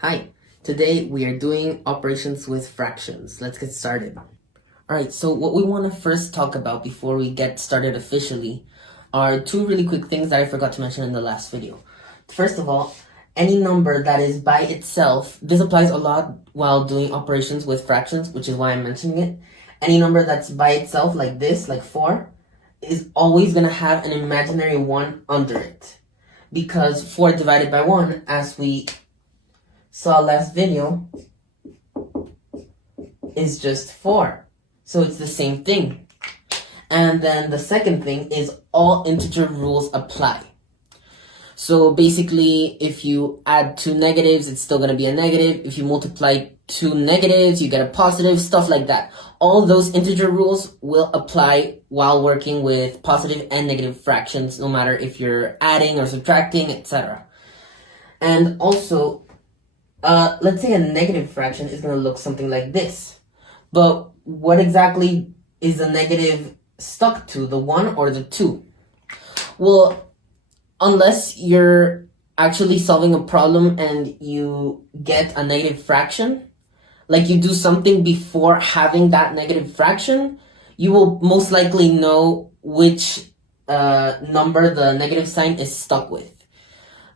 Hi, today we are doing operations with fractions. Let's get started. Alright, so what we want to first talk about before we get started officially are two really quick things that I forgot to mention in the last video. First of all, any number that is by itself, this applies a lot while doing operations with fractions, which is why I'm mentioning it. Any number that's by itself, like this, like 4, is always going to have an imaginary 1 under it. Because 4 divided by 1, as we saw last video, is just 4. So it's the same thing. And then the second thing is all integer rules apply. So basically, if you add two negatives, it's still going to be a negative. If you multiply two negatives, you get a positive, stuff like that. All those integer rules will apply while working with positive and negative fractions, no matter if you're adding or subtracting, etc. And also, let's say a negative fraction is going to look something like this. But what exactly is the negative stuck to, the 1 or the 2? Well, unless you're actually solving a problem and you get a negative fraction, like you do something before having that negative fraction, you will most likely know which number the negative sign is stuck with.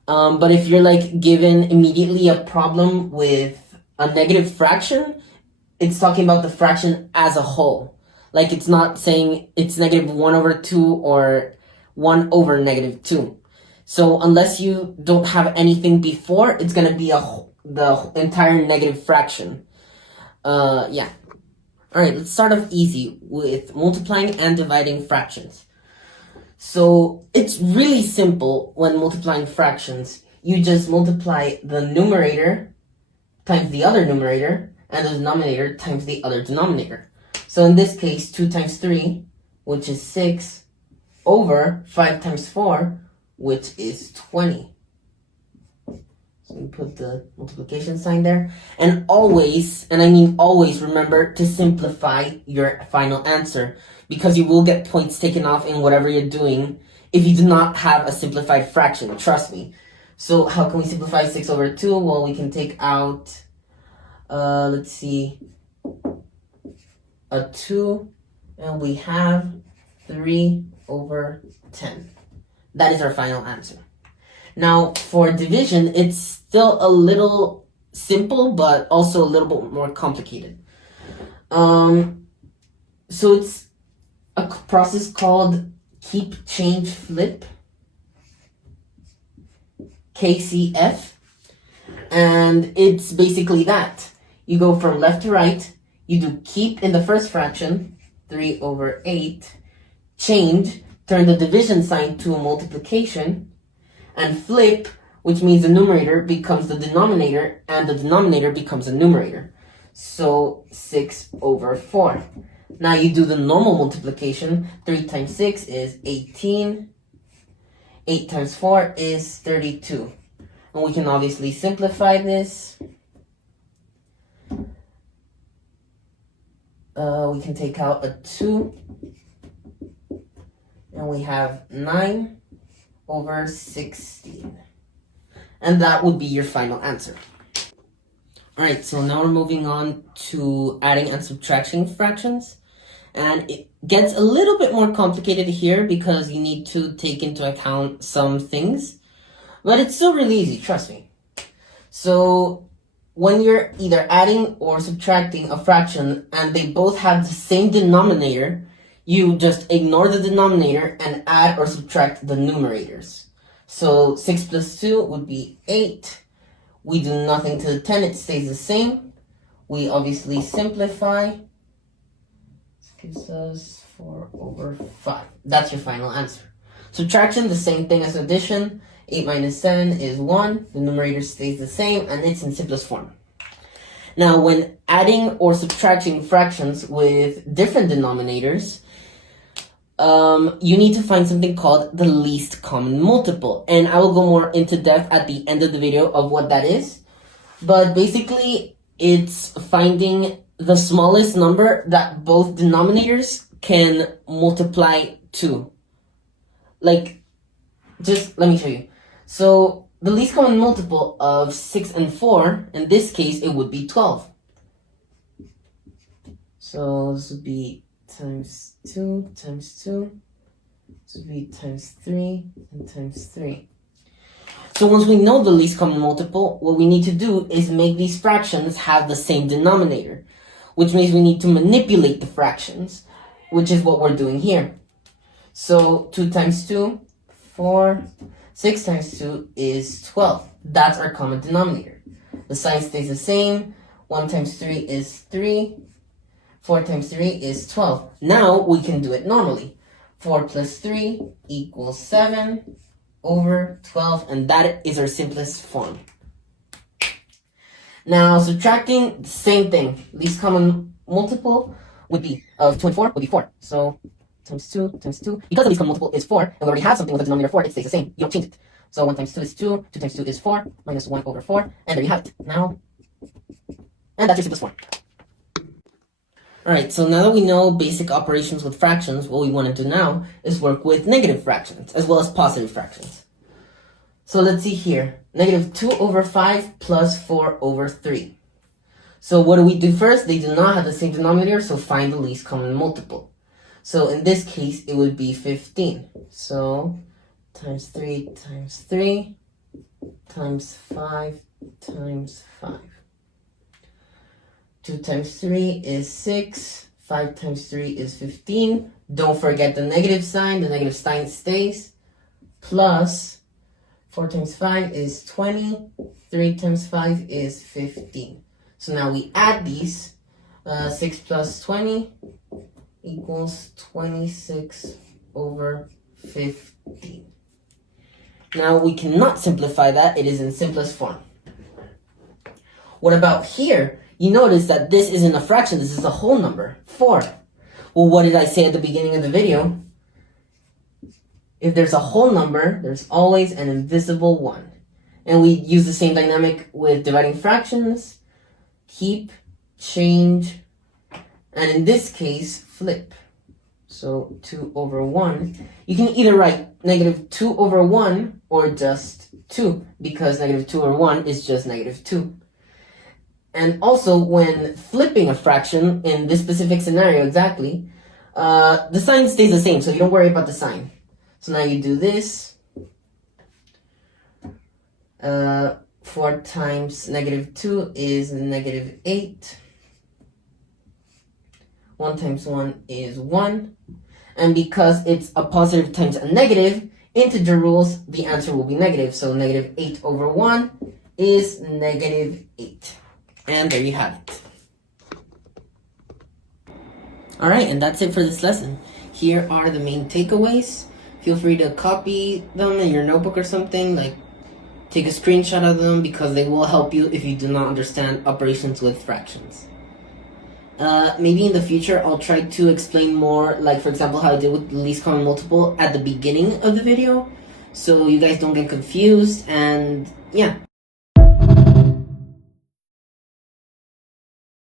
But if you're like given immediately a problem with a negative fraction, it's talking about the fraction as a whole. Like it's not saying it's negative 1 over 2 or 1 over negative 2. So unless you don't have anything before, it's going to be the entire negative fraction. Yeah. Alright, let's start off easy with multiplying and dividing fractions. So it's really simple when multiplying fractions. You just multiply the numerator times the other numerator and the denominator times the other denominator. So in this case, 2 times 3, which is 6, over 5 times 4, which is 20. So we put the multiplication sign there. And always, and I mean always, remember to simplify your final answer, because you will get points taken off in whatever you're doing if you do not have a simplified fraction, trust me. So how can we simplify 6 over 2? Well, we can take out, let's see, a 2, and we have 3 over 10. That is our final answer. Now, for division, it's still a little simple, but also a little bit more complicated. So it's a process called keep, change, flip, KCF. And it's basically that. You go from left to right, you do keep in the first fraction, 3 over 8, change, turn the division sign to a multiplication, and flip, which means the numerator becomes the denominator, and the denominator becomes the numerator. So 6 over 4. Now you do the normal multiplication. 3 times 6 is 18. 8 times 4 is 32. And we can obviously simplify this. We can take out a 2. And we have 9 over 16. And that would be your final answer. Alright, so now we're moving on to adding and subtracting fractions. And it gets a little bit more complicated here because you need to take into account some things. But it's still really easy, trust me. So when you're either adding or subtracting a fraction and they both have the same denominator, you just ignore the denominator and add or subtract the numerators. So 6 plus 2 would be 8. We do nothing to the 10, it stays the same. We obviously simplify. This gives us 4 over 5. That's your final answer. Subtraction, the same thing as addition. 8 minus 7 is 1. The numerator stays the same, and it's in simplest form. Now, when adding or subtracting fractions with different denominators, you need to find something called the least common multiple. And I will go more into depth at the end of the video of what that is. But basically, it's finding the smallest number that both denominators can multiply to. Like, just let me show you. So the least common multiple of 6 and 4, in this case, it would be 12. So this would be times 2 times 2. This would be times 3 and times 3. So once we know the least common multiple, what we need to do is make these fractions have the same denominator, which means we need to manipulate the fractions, which is what we're doing here. So 2 times 2, 4, 6 times 2 is 12. That's our common denominator. The sign stays the same. 1 times 3 is 3. 4 times 3 is 12. Now we can do it normally. 4 plus 3 equals 7 over 12, and that is our simplest form. Now subtracting, the same thing. Least common multiple would be of 2 and 4 would be 4. So times 2 times 2. Because the least common multiple is 4, and we already have something with a denominator 4, it stays the same. You don't change it. So 1 times 2 is 2, 2 times 2 is 4, minus 1 over 4, and there you have it. Now, and that's your simplest form. Alright, so now that we know basic operations with fractions, what we want to do now is work with negative fractions, as well as positive fractions. So let's see here. Negative 2 over 5 plus 4 over 3. So what do we do first? They do not have the same denominator, so find the least common multiple. So in this case, it would be 15. So times 3 times 3 times 5 times 5. 2 times 3 is 6. 5 times 3 is 15. Don't forget the negative sign. The negative sign stays. Plus 4 times 5 is 20. 3 times 5 is 15. So now we add these. 6 plus 20 equals 26 over 15. Now we cannot simplify that. It is in simplest form. What about here? You notice that this isn't a fraction, this is a whole number, 4. Well, what did I say at the beginning of the video? If there's a whole number, there's always an invisible 1. And we use the same dynamic with dividing fractions. Keep, change, and in this case, flip. So 2 over 1. You can either write negative 2 over 1 or just 2, because negative 2 over 1 is just negative 2. And also, when flipping a fraction, in this specific scenario exactly, the sign stays the same, so you don't worry about the sign. So now you do this. 4 times negative 2 is negative 8. 1 times 1 is 1. And because it's a positive times a negative, integer rules, the answer will be negative. So negative 8 over 1 is negative 8. And there you have it. Alright, and that's it for this lesson. Here are the main takeaways. Feel free to copy them in your notebook or something, like take a screenshot of them, because they will help you if you do not understand operations with fractions. Maybe in the future I'll try to explain more, like for example how I did with the least common multiple at the beginning of the video, so you guys don't get confused, and yeah.